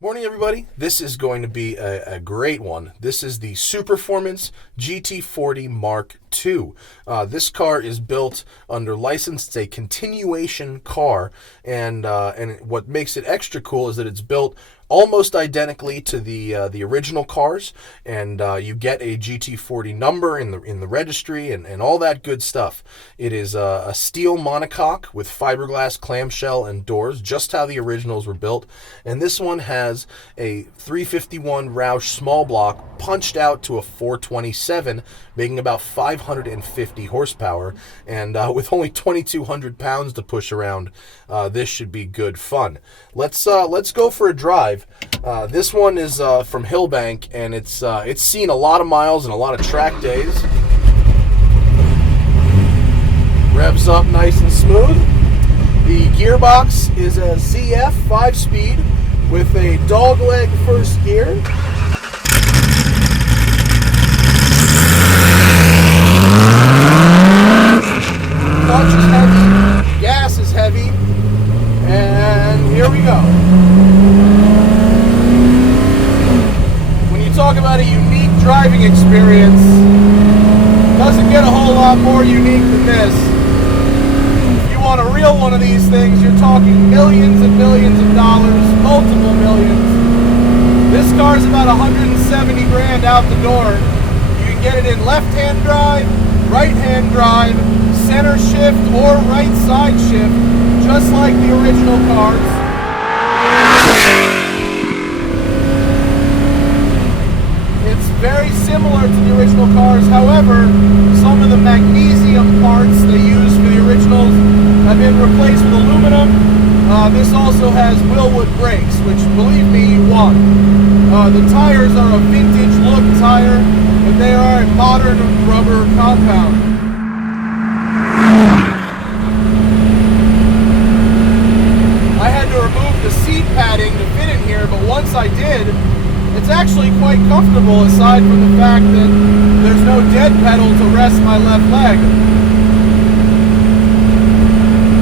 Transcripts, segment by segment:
Morning, everybody. This is going to be a great one. This is the Superformance GT40 Mark II. This car is built under license. It's a continuation car, and what makes it extra cool is that it's built almost identically to the original cars, and you get a GT40 number in the registry and all that good stuff. It is a steel monocoque with fiberglass clamshell and doors, just how the originals were built. And this one has a 351 Roush small block punched out to a 427, making about 550 horsepower. And with only 2,200 pounds to push around, this should be good fun. Let's go for a drive. This one is from Hillbank, and it's seen a lot of miles and a lot of track days. Revs up nice and smooth. The gearbox is a ZF 5-speed with a dogleg first gear. Clutch is heavy, gas is heavy, and here we go. When you talk about a unique driving experience, doesn't get a whole lot more unique than this. If you want a real one of these things, you're talking millions and millions of dollars, multiple millions. This car's about 170 grand out the door. You can get it in left-hand drive, right-hand drive, center shift, or right side shift, just like the original cars. It's very similar to the original cars. However, some of the magnesium parts they use for the originals have been replaced with aluminum. This also has Wilwood brakes, which, believe me, you want. The tires are a vintage look tire, but they are a modern rubber compound. I had to remove the seat padding to fit in here, but once I did, it's actually quite comfortable, aside from the fact that there's no dead pedal to rest my left leg.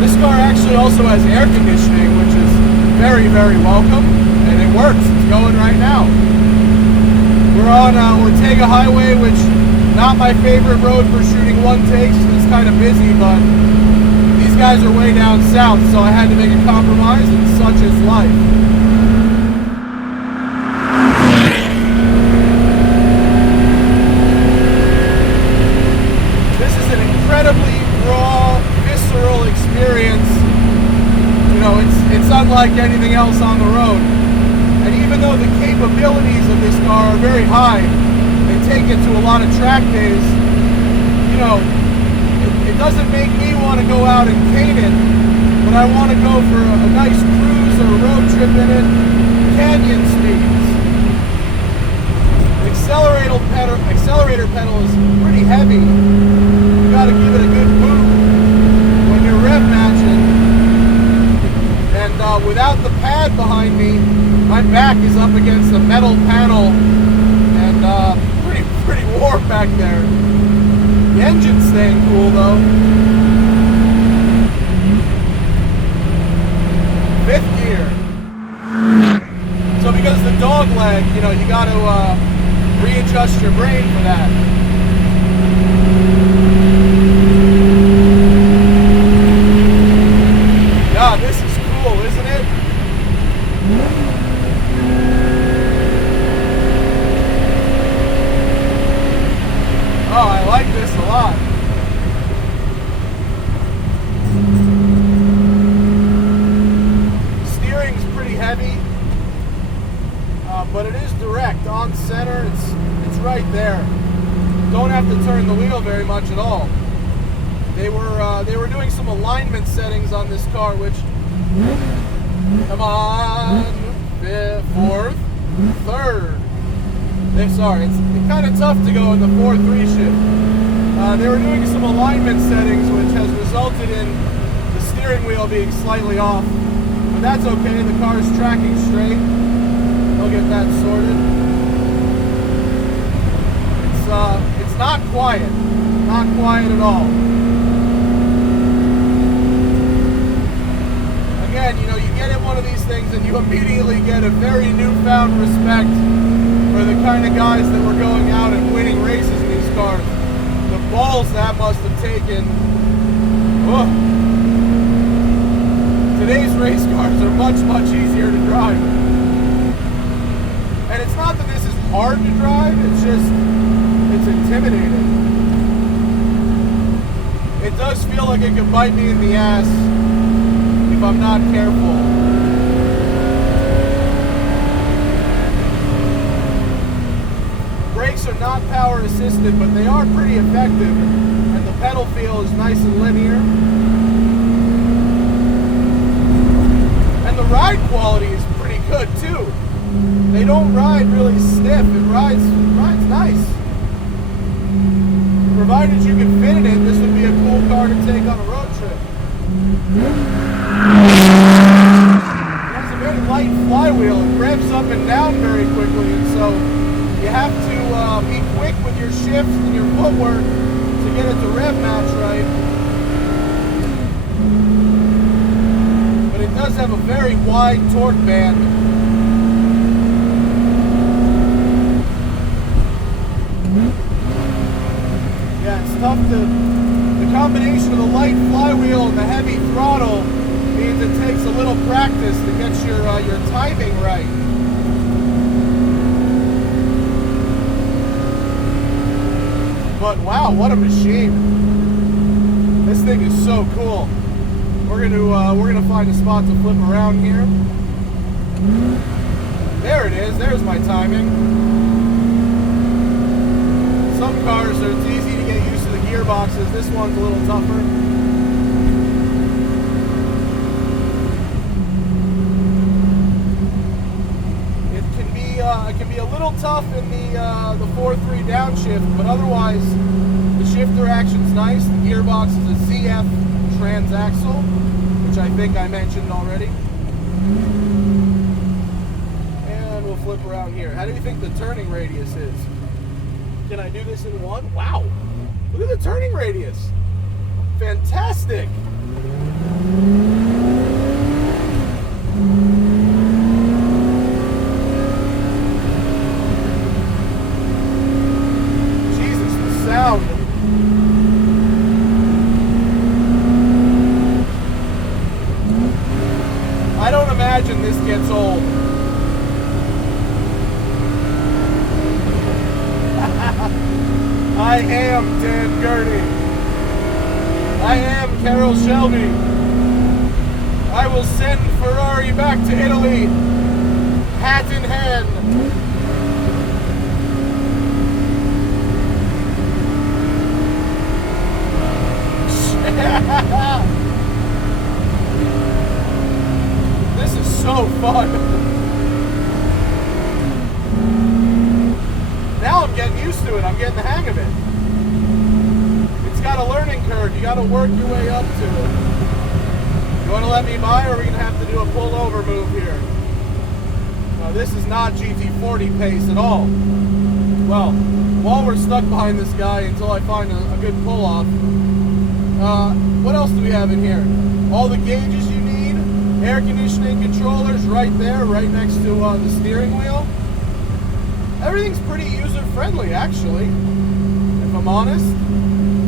This car actually also has air conditioning, which is very, very welcome, and it works. It's going right now. We're on Ortega Highway, which not my favorite road for shooting one takes. It's kind of busy, but these guys are way down south, so I had to make a compromise, and such is life. This is an incredibly raw, visceral experience. You know, it's unlike anything else on the road. And even though the capabilities of this car are very high, they take it to a lot of track days, you know, it doesn't make me want to go out and cane it, but I want to go for a nice cruise or a road trip in it, canyon speeds. Accelerator pedal is pretty heavy. You got to give it a good boot when you're rev matching. And without the pad behind me, my back is up against a metal panel, and pretty warm back there. The engine's staying cool though. Fifth gear. So because the dog leg, you know, you got to readjust your brain for that. God, this is cool, isn't it? Oh, I like this a lot. Steering's pretty heavy, but it is direct on center. It's right there. Don't have to turn the wheel very much at all. They were doing some alignment settings on this car, which, come on, fifth, fourth, third. Sorry, it's kind of tough to go in the 4-3 shift. They were doing some alignment settings, which has resulted in the steering wheel being slightly off. But that's okay, the car is tracking straight. They'll get that sorted. It's not quiet at all. Again, you know, you get in one of these things and you immediately get a very newfound respect for the kind of guys that were going out and winning races in these cars. The balls that must have taken. Oh. Today's race cars are much, much easier to drive. And it's not that this is hard to drive, it's just, it's intimidating. It does feel like it could bite me in the ass if I'm not careful. Brakes are not power assisted, but they are pretty effective, and the pedal feel is nice and linear. And the ride quality is pretty good too. They don't ride really stiff, it rides nice. Provided you can fit in it, this would be a cool car to take on a road trip. It has a very light flywheel. It revs up and down very quickly, and so you have to be quick with your shifts and your footwork to get it to rev match right. But it does have a very wide torque band. Yeah, it's tough to... The combination of the light flywheel and the heavy throttle means it takes a little practice to get your timing right. But wow, what a machine! This thing is so cool. We're gonna find a spot to flip around here. There it is. There's my timing. Some cars are it's easy to get used to the gearboxes. This one's a little tougher. It can be a little tough in the 4-3 downshift, but otherwise the shifter action's nice. The gearbox is a ZF transaxle, which I think I mentioned already. And we'll flip around here. How do you think the turning radius is? Can I do this in one? Wow! Look at the turning radius! Fantastic! Jesus, the sound! I don't imagine this gets old. I am Dan Gurney. I am Carol Shelby. I will send Ferrari back to Italy, hat in hand. This is so fun. Now I'm getting used to it. I'm getting the hang of it. It's got a learning curve. You got to work your way up to it. You want to let me by, or are we going to have to do a pull-over move here? No, this is not GT40 pace at all. Well, while we're stuck behind this guy until I find a good pull-off, what else do we have in here? All the gauges you need, air conditioning controllers right there, right next to the steering wheel. Everything's pretty user-friendly, actually, if I'm honest.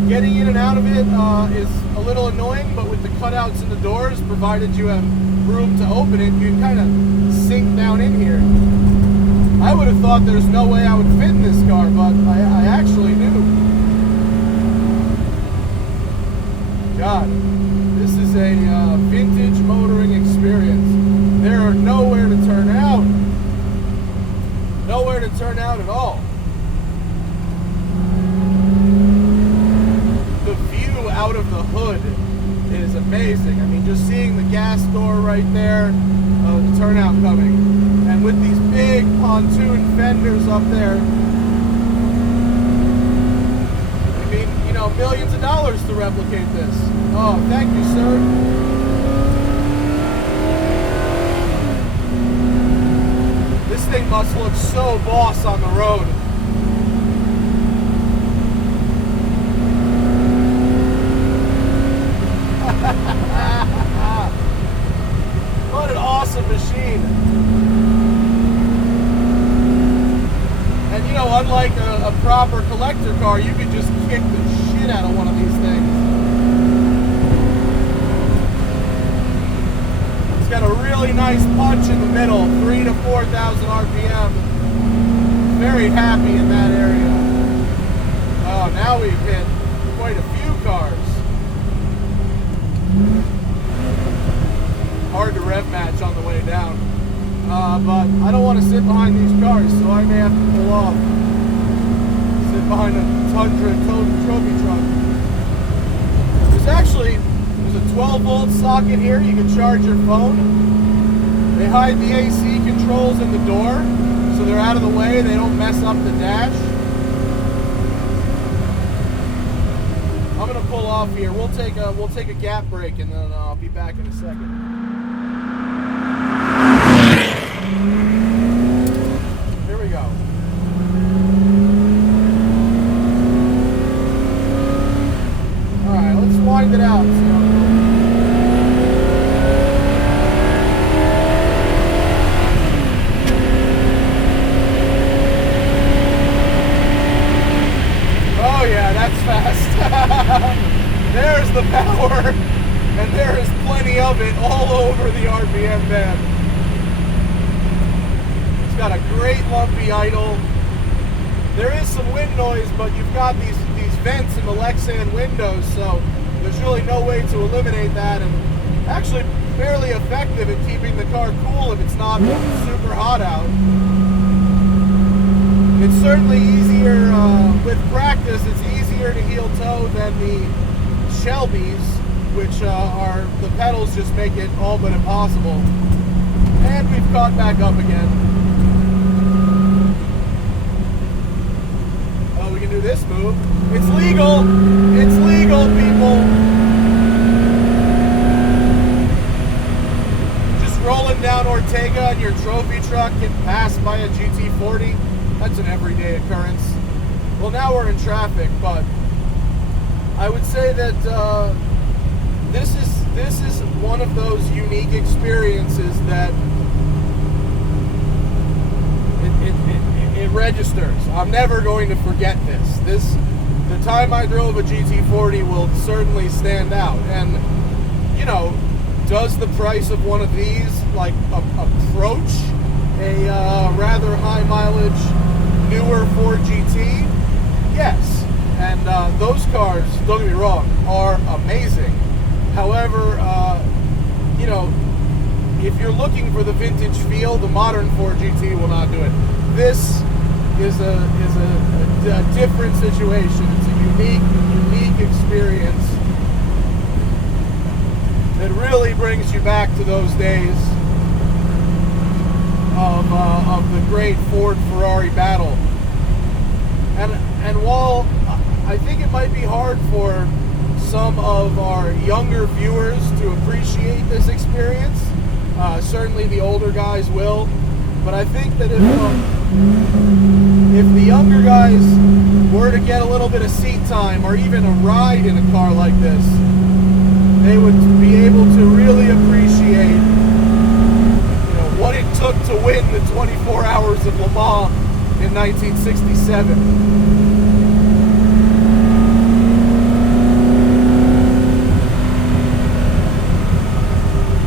Getting in and out of it is a little annoying, but with the cutouts in the doors, provided you have room to open it, you can kind of sink down in here. I would have thought there's no way I would fit in this car, but I actually do. God, this is a vintage motoring experience. There are nowhere to turn out. Nowhere to turn out at all. The view out of the hood is amazing. I mean, just seeing the gas door right there, the turnout coming, and with these big pontoon fenders up there. I mean, you know, millions of dollars to replicate this. Oh, thank you, sir. This thing must look so boss on the road. What an awesome machine. unlike a proper collector car, you could just kick the shit out of one of these things. It's got a really nice punch in the middle, 3,000 to 4,000 RPM. Very happy in that area. Oh, now we've hit quite a few cars. Hard to rev match on the way down. But I don't want to sit behind these cars, so I may have to pull off. Sit behind a Tundra trophy truck. There's a 12-volt socket here. You can charge your phone. They hide the AC controls in the door, so they're out of the way. They don't mess up the dash. I'm gonna pull off here. We'll take a gap break, and then I'll be back in a second. Here we go. All right, let's wind it out. See how it goes. Oh yeah, that's fast. There's the power, and there is plenty of it all over the RPM band. It's got a great lumpy idle. There is some wind noise, but you've got these vents in the Lexan windows, so there's really no way to eliminate that, and actually fairly effective at keeping the car cool if it's not super hot out. It's certainly easier, with practice, it's easier to heel toe than the Shelbys, which are, the pedals just make it all but impossible. And we've caught back up again. Oh, we can do this move. It's legal! It's legal, people! Just rolling down Ortega in your trophy truck, get passed by a GT40. That's an everyday occurrence. Well, now we're in traffic, but I would say that this is one of those unique experiences that it registers. I'm never going to forget this. The time I drove a GT40 will certainly stand out. And you know, does the price of one of these like approach a rather high mileage newer Ford GT? Yes, and those cars, don't get me wrong, are amazing. However, you know, if you're looking for the vintage feel, the modern Ford GT will not do it. This is a different situation. It's a unique experience that really brings you back to those days of the great Ford-Ferrari battle. And while I think it might be hard for some of our younger viewers to appreciate this experience, certainly the older guys will, but I think that if the younger guys were to get a little bit of seat time or even a ride in a car like this, they would be able to really appreciate what it took to win the 24 Hours of Le Mans in 1967.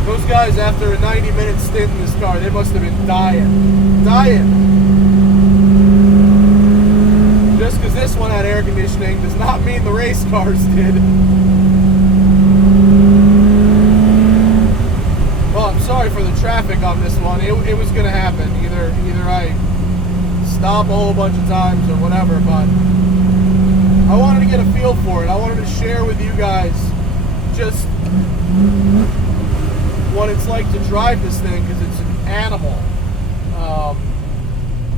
Those guys, after a 90-minute stint in this car, they must have been dying. Just because this one had air conditioning does not mean the race cars did. Well, I'm sorry for the traffic on this one. It was going to happen. Either I stop a whole bunch of times or whatever, but I wanted to get a feel for it. I wanted to share with you guys just what it's like to drive this thing, because it's an animal.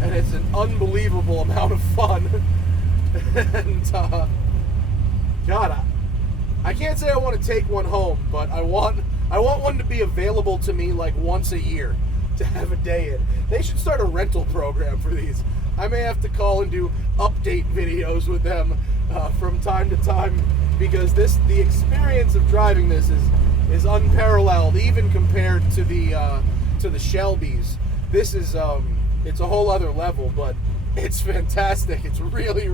And it's an unbelievable amount of fun. And, God, I can't say I want to take one home, but I want one to be available to me like once a year to have a day in. They should start a rental program for these. I may have to call and do update videos with them from time to time, because the experience of driving this is unparalleled, even compared to the Shelbys. This is it's a whole other level. But It's fantastic. It's really,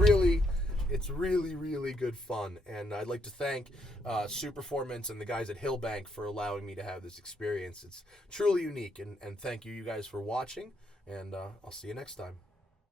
really good fun. And I'd like to thank Superformance and the guys at Hillbank for allowing me to have this experience. It's truly unique. And thank you guys for watching. And I'll see you next time.